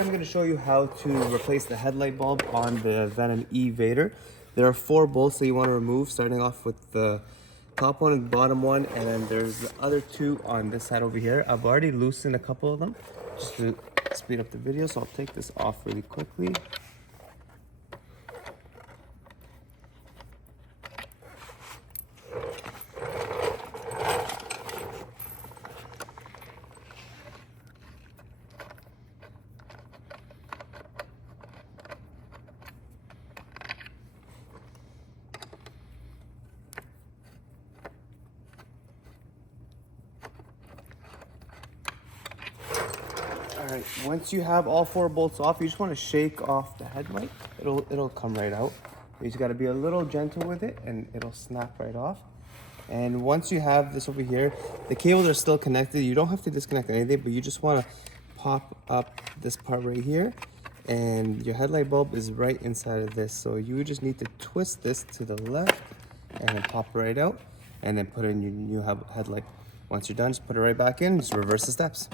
I'm going to show you how to replace the headlight bulb on the Venom E-Vader. There are 4 bolts that you want to remove, starting off with the top one and the bottom one, and then there's the other 2 on this side over here. I've already loosened a couple of them just to speed up the video, so I'll take this off really quickly. Alright, once you have all 4 bolts off, you just want to shake off the headlight. It'll come right out. You just got to be a little gentle with it and it'll snap right off. And once you have this over here, the cables are still connected. You don't have to disconnect anything, but you just want to pop up this part right here, and your headlight bulb is right inside of this. So you just need to twist this to the left and then pop it right out, and then put in your new headlight. Once you're done, just put it right back in, just reverse the steps.